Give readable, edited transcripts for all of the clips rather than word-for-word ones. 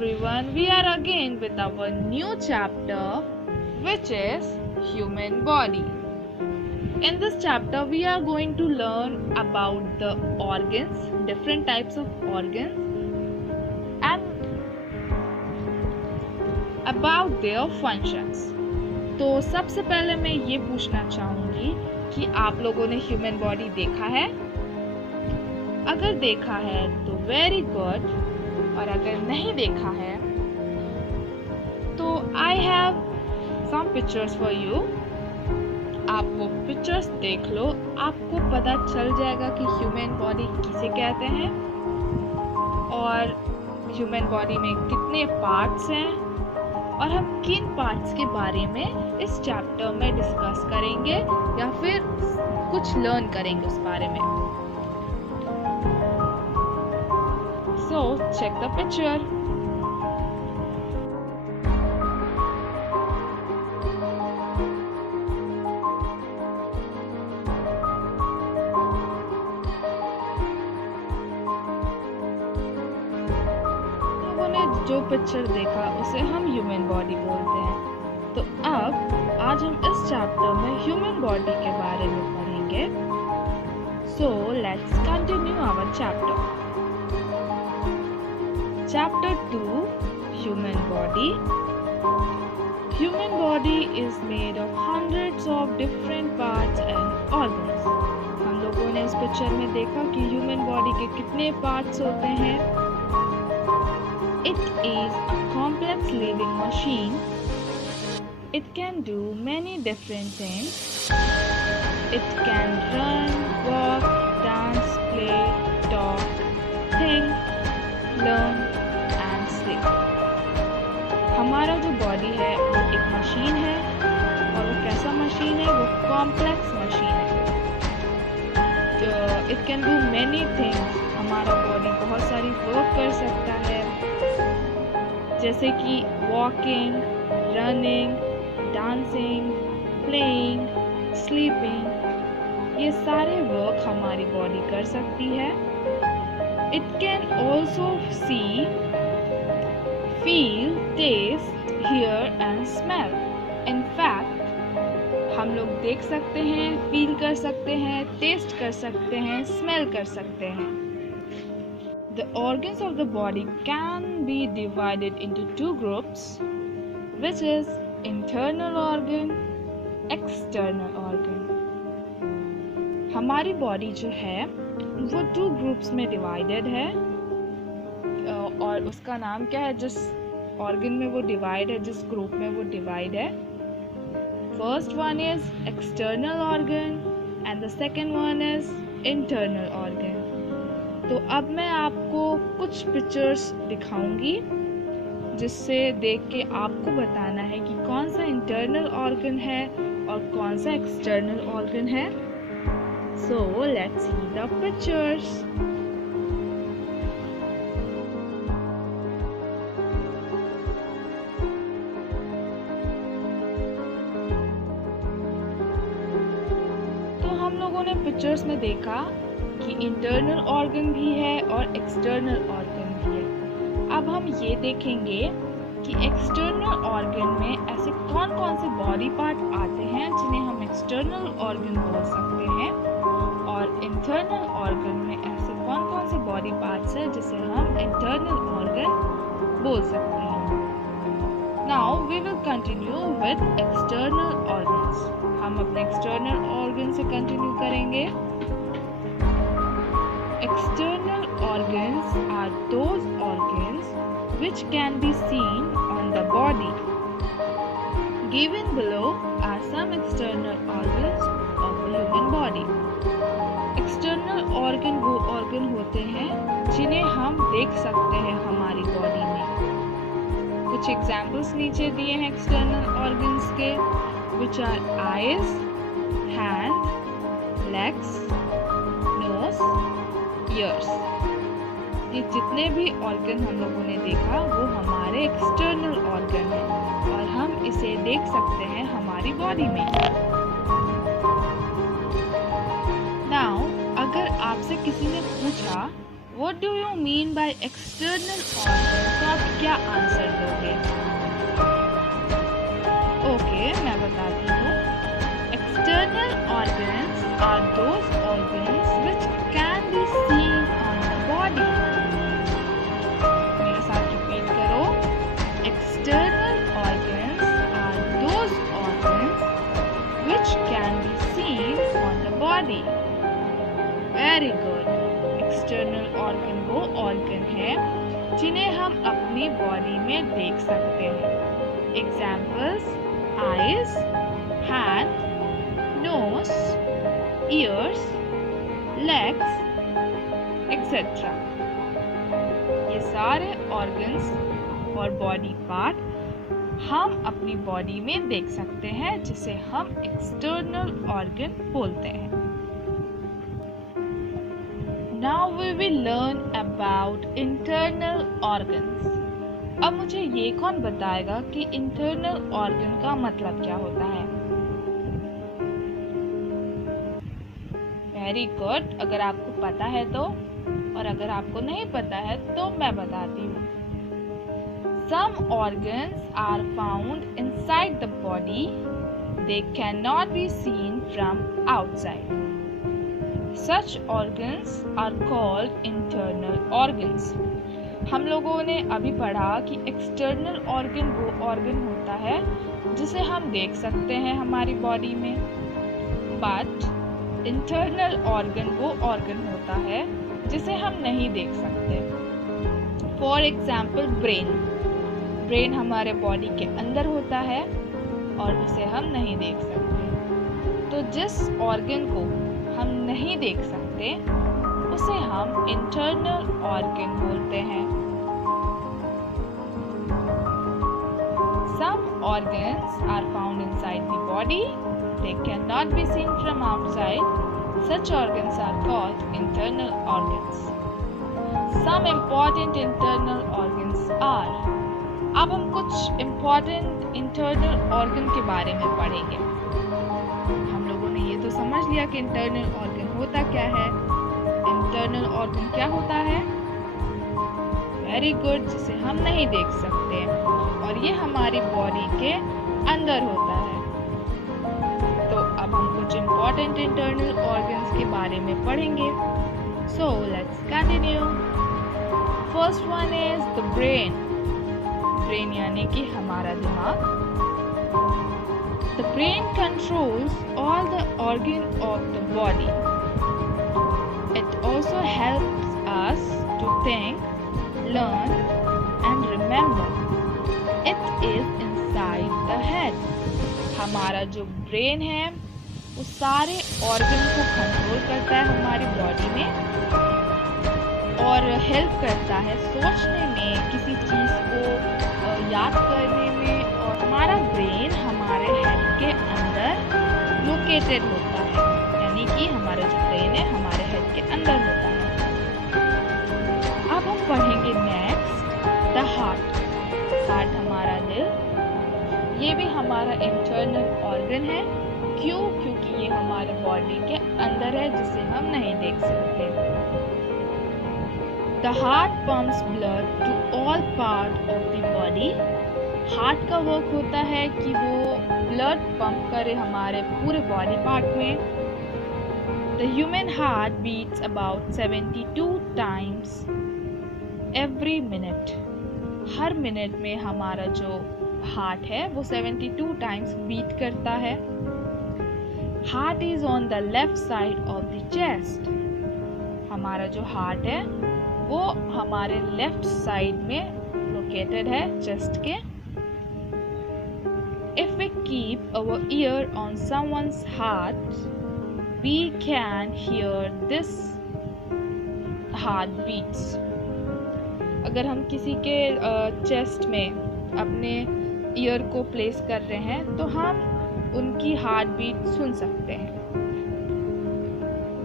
everyone, we are again with our new chapter, which is human body. In this chapter, we are going to learn about the organs, different types of organs, and about their functions. तो सबसे पहले मैं ये पूछना चाहूँगी कि आप लोगों ने ह्यूमन बॉडी देखा है? अगर देखा है तो वेरी गुड, और अगर नहीं देखा है तो I have some pictures for you. आप वो पिक्चर्स देख लो, आपको पता चल जाएगा कि ह्यूमन बॉडी किसे कहते हैं और ह्यूमन बॉडी में कितने पार्ट्स हैं और हम किन पार्ट्स के बारे में इस चैप्टर में डिस्कस करेंगे या फिर कुछ लर्न करेंगे उस बारे में. So check the picture. लोगों ने जो पिक्चर देखा उसे हम ह्यूमन बॉडी बोलते हैं. तो अब आज हम इस चैप्टर में ह्यूमन बॉडी के बारे में पढ़ेंगे. So let's continue our chapter. Chapter 2, Human Body. Human body is made of hundreds of different parts and organs. हम लोगों ने इस पिक्चर में देखा कि ह्यूमन बॉडी के कितने पार्ट्स होते हैं. It is a complex living machine. It can do many different things. It can run, walk, dance, play, talk, think, learn, हमारा जो बॉडी है वो एक मशीन है और वो कैसा मशीन है? वो कॉम्प्लेक्स मशीन है. It can do many things. हमारा बॉडी बहुत सारी वर्क कर सकता है, जैसे कि walking, running, dancing, playing, sleeping. ये सारे वर्क हमारी बॉडी कर सकती है. It can also see, feel, taste, hear and smell. In fact, हम लोग देख सकते हैं, फील कर सकते हैं, टेस्ट कर सकते हैं, स्मेल कर सकते हैं. The organs of the body can be divided into two groups, which is internal organ, external organ. हमारी बॉडी जो है वो 2 ग्रुप्स में डिवाइडेड है. और उसका नाम क्या है? जिस ऑर्गन में वो डिवाइड है, जिस ग्रुप में वो डिवाइड है, first one is external organ and the second one is internal organ. तो अब मैं आपको कुछ पिक्चर्स दिखाऊंगी जिससे देख के आपको बताना है कि कौन सा इंटरनल ऑर्गन है और कौन सा एक्सटर्नल ऑर्गन है. So let's see the pictures. हम लोगों ने पिक्चर्स में देखा कि इंटरनल ऑर्गन भी है और एक्सटर्नल ऑर्गन भी है. अब हम ये देखेंगे कि एक्सटर्नल ऑर्गन में ऐसे कौन कौन से बॉडी पार्ट आते हैं जिन्हें हम एक्सटर्नल ऑर्गन बोल सकते हैं, और इंटरनल ऑर्गन में ऐसे कौन कौन से बॉडी पार्ट्स हैं जिसे हम इंटरनल ऑर्गन बोल सकते हैं. Now we will continue with external organs. हम अपने एक्सटर्नल ऑर्गन से कंटिन्यू करेंगे. External organs are those organs which can be seen on the body. Given below are some external organs of the human body. External organ वो organ होते हैं जिन्हें हम देख सकते हैं हमारी बॉडी में. कुछ एग्जाम्पल्स नीचे दिए हैं एक्सटर्नल ऑर्गन्स के, which are eyes, hand, legs, nose, ears. ये जितने भी ऑर्गन हम लोगों ने देखा वो हमारे एक्सटर्नल ऑर्गन हैं और हम इसे देख सकते हैं हमारी बॉडी में. नाउ अगर आपसे किसी ने पूछा What do you mean by external organs? तो आप क्या आंसर दोगे? ओके, मैं बताती हूँ. External organs are those organs which can be seen on the body. मेरे साथ रिपीट करो. External organs are those organs which can be seen on the body. Very good. External organ वो organ है जिन्हें हम अपनी बॉडी में देख सकते हैं. Examples: eyes, hand, nose, ears, legs, etc. ये सारे organs और body part हम अपनी बॉडी में देख सकते हैं, जिसे हम external organ बोलते हैं. Now we will learn about internal organs. अब मुझे ये कौन बताएगा कि internal organ का मतलब क्या होता है? Very good. अगर आपको पता है तो, और अगर आपको नहीं पता है तो मैं बताती हूँ. Some organs are found inside the body. They cannot be seen from outside. Such organs are called internal organs. हम लोगों ने अभी पढ़ा कि एक्सटर्नल ऑर्गन वो ऑर्गन होता है जिसे हम देख सकते हैं हमारी बॉडी में, बट इंटरनल ऑर्गन वो ऑर्गन होता है जिसे हम नहीं देख सकते. फॉर एग्जाम्पल ब्रेन हमारे बॉडी के अंदर होता है और उसे हम नहीं देख सकते. तो जिस ऑर्गन को हम नहीं देख सकते उसे हम इंटरनल ऑर्गन बोलते हैं. Some organs are found inside the body. They cannot be seen from outside. Such organs are called internal organs. Some important internal organs are. अब हम कुछ important internal organ के बारे में पढ़ेंगे. हम लोगों ने ये तो समझ लिया कि internal organ होता क्या है. इंटरनल ऑर्गन क्या होता है? वेरी गुड, जिसे हम नहीं देख सकते और ये हमारी बॉडी के अंदर होता है. तो अब हम कुछ इम्पोर्टेंट इंटरनल ऑर्गन्स के बारे में पढ़ेंगे. So let's continue. First one is the brain. Brain यानी कि हमारा दिमाग. The brain controls all the organ of the body. It also helps us to think, learn, and remember. It is inside the head. हमारा जो brain है वो सारे organ को कंट्रोल करता है हमारी बॉडी में और हेल्प करता है सोचने में, किसी चीज़ को याद करने में. और हमारा ब्रेन हमारे हेड के अंदर लोकेटेड होता है, यानी कि हमारा जो ब्रेन है हमारे हेड के अंदर होता है. अब हम पढ़ेंगे नेक्स्ट द हार्ट. हार्ट हमारा दिल. ये भी हमारा इंटरनल ऑर्गन है. क्यों? क्योंकि ये हमारे बॉडी के अंदर है जिसे हम नहीं देख सकते. The heart pumps blood to all part of the body. Heart का वर्क होता है कि वो ब्लड पंप करे हमारे पूरे बॉडी पार्ट में. The human heart beats about 72 times every minute. Her minute में हमारा जो हार्ट है वो 72 टाइम्स बीट करता है. Heart is on the left side of the chest. हमारा जो हार्ट है वो हमारे लेफ्ट साइड में लोकेटेड है चेस्ट के. If we keep our ear on someone's heart, we can hear this heart beats. अगर हम किसी के चेस्ट में अपने ईयर को प्लेस कर रहे हैं तो हम उनकी हार्ट बीट सुन सकते हैं.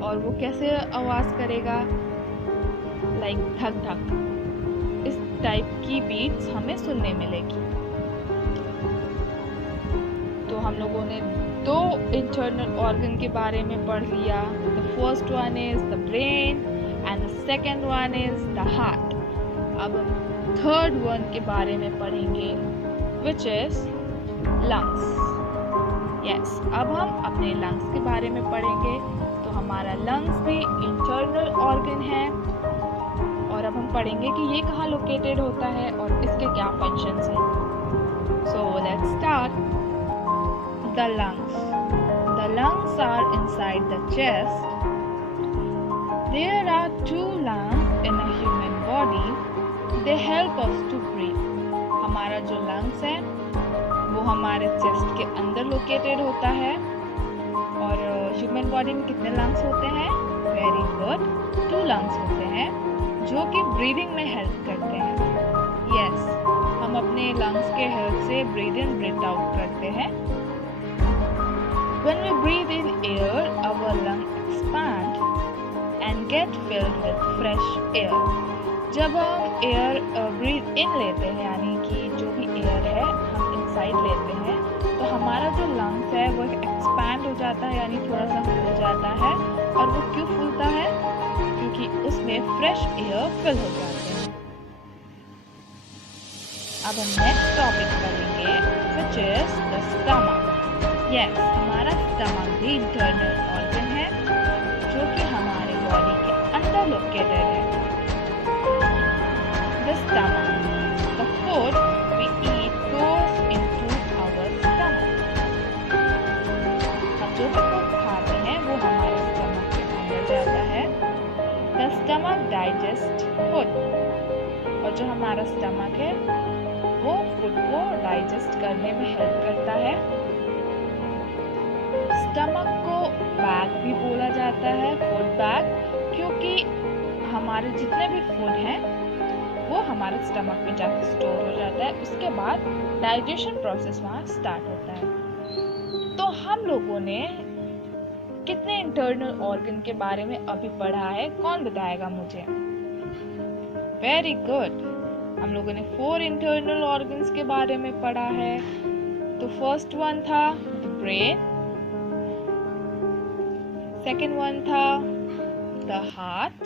और वो कैसे आवाज़ करेगा? लाइक धक धक. इस टाइप की बीट्स हमें सुनने मिलेगी. तो हम लोगों ने दो इंटरनल ऑर्गन के बारे में पढ़ लिया. The first one is the brain and the second one is the heart. अब third one के बारे में पढ़ेंगे which is lungs. Yes, अब हम अपने lungs के बारे में पढ़ेंगे। तो हमारा lungs भी internal organ है और अब हम पढ़ेंगे कि ये कहाँ लोकेटेड होता है और इसके क्या फंक्शंस हैं। So let's start. The lungs. The lungs are inside the chest. There are 2 lungs in a human body. They help us to breathe. हमारा जो lungs है वो हमारे चेस्ट के अंदर लोकेटेड होता है। और ह्यूमन बॉडी में कितने लंग्स होते हैं? वेरी गुड, 2 लंग्स होते हैं जो कि ब्रीदिंग में हेल्प करते हैं। यस, हम अपने लंग्स के हेल्प से ब्रीथ इन ब्रीथ आउट करते हैं। When we breathe in air, our lungs expand and get filled with fresh air. जब हम एयर ब्रीथ इन लेते हैं, यानी कि जो भी एयर है हम इनसाइड लेते हैं, तो हमारा जो लंग्स है वो एक्सपैंड हो जाता है, यानी थोड़ा सा फूल जाता है। और वो क्यों फूलता है? क्योंकि उसमें फ्रेश एयर फिल हो जाते हैं। अब हम नेक्स्ट टॉपिक करेंगे which is the stomach. Yes, हमारा स्टमक भी इंटरनल ऑर्गन है जो कि हमारे बॉडी के अंदर लोकेटेड है। The stomach. The food we eat goes into our stomach. हम जो भी फूड खाते हैं वो हमारे स्टमक के अंदर जाता है। The stomach digests food. और जो हमारा स्टमक है वो फूड को डाइजेस्ट करने में हेल्प करता है। स्टमक को बैग भी बोला जाता है, फूड बैग, क्योंकि हमारे जितने भी फूड हैं वो हमारे स्टमक में जाकर स्टोर हो जाता है। उसके बाद डाइजेशन प्रोसेस वहाँ स्टार्ट होता है। तो हम लोगों ने कितने इंटरनल ऑर्गन के बारे में अभी पढ़ा है? कौन बताएगा मुझे? वेरी गुड, हम लोगों ने 4 इंटरनल ऑर्गन्स के बारे में पढ़ा है। तो फर्स्ट वन था द ब्रेन, सेकेंड वन था द हार्ट,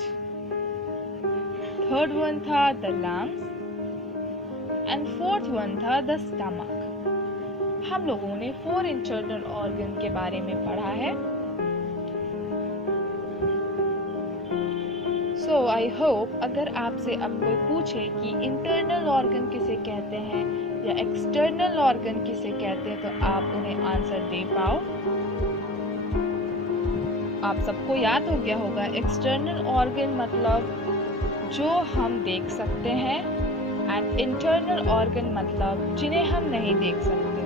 थर्ड वन था the lungs and fourth one था द स्टमक। हम लोगों ने 4 इंटरनल ऑर्गन के बारे में पढ़ा है। सो आई होप अगर आपसे अब कोई पूछे कि इंटरनल ऑर्गन किसे कहते हैं या एक्सटर्नल ऑर्गन किसे कहते हैं, तो आप उन्हें आंसर दे पाओ। आप सबको याद हो गया होगा, एक्सटर्नल ऑर्गन मतलब जो हम देख सकते हैं एंड इंटरनल ऑर्गन मतलब जिन्हें हम नहीं देख सकते।